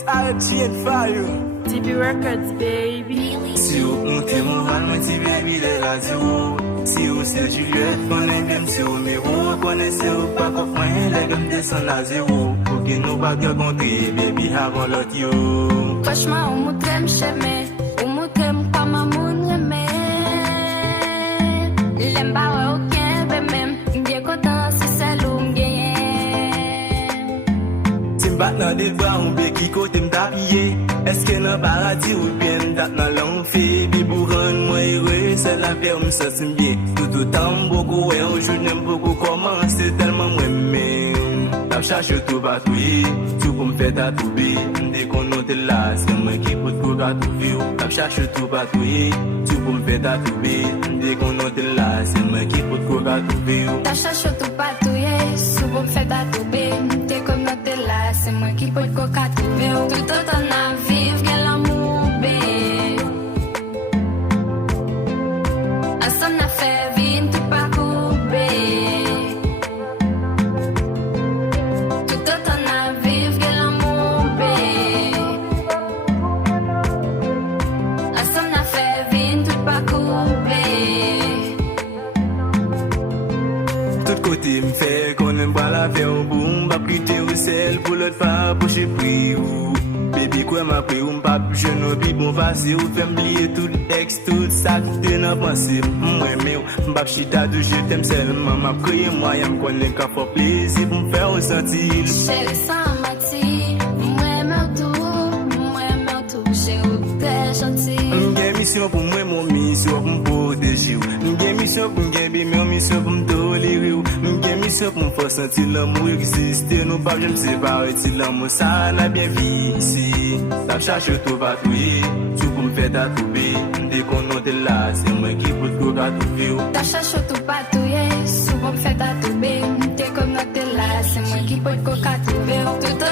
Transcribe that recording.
It's RG and Phayoo. TP Records, baby. Si ou monte moral, mwen ti baby de la zero. Si ou se Juliette, konen gem si ou miro. Konen se ou pa kop mwen, le gem deson la zero. Pou ki nou pa gyo kontre, baby avant lot yo. Franchement, ou moutrem cheme, ou moutrem kwa mamoun reme. Lem ba wè ou kien be mem, mge kontan si sel ou mgeyen. Si mbat nan de bra, ou be ki kote mtapye. Eske nan paradis ou bien m'dat nan l'enfer. Bi pou ren mwen heureux, c'est la paix ou m'sens m'bien. Tout autant beaucoup, ouais, un jour n'aime beaucoup comment, c'est tellement moi même. T'as cherché tout patouille, tout pour m'faire tatouer. Dès qu'on note là, c'est moi qui peux tout tatouer. T'as cherché tout patouille, tout pour m'faire tatouer. Dès qu'on note là, c'est moi qui peux tout tatouer. T'as cherché tout patouiller, sous pour me faire tatouer. Dès qu'on note là, c'est moi qui peux tout tatouer. Tout autant à vivre, quel amour, bé. Ensemble, n'a fait vivre, tout pas coupé. Tout autant à vivre, quel amour, bé. Ensemble, n'a fait vivre, tout pas coupé. Tout côté m'fait qu'on aime pas la faire au bout. M'a prêté au sel pour l'autre pas pour chez prix ou. Baby quoi m'a pris ou m'pas plus jeune ou bi bon passé ou fait m'blier tout ex tout ça tout est dans pensée. Moi mais m'pas chita de je t'aime seulement m'a crié moi y'a m'connaît qu'à faire plaisir pour me faire ressentir. Chérie sans mati, moi tout, chérie très gentil. M'gè mission pour moi mon mission pour m'protéger ou. M'gè mission pour m'gè bien mission pour m'tolérer ou. M'gè mission pour m'faire sentir l'amour exister. Nous pas jamais séparer si l'amour ça n'a bien vu ici. T'as cherché tout patouiller, tout pour me faire tatouer. Dès qu'on note là, c'est moi qui peux tout tatouer. T'as cherché tout patouiller, sous pour me faire tatouer. Dès qu'on note là, c'est moi qui peux tout tatouer. Tout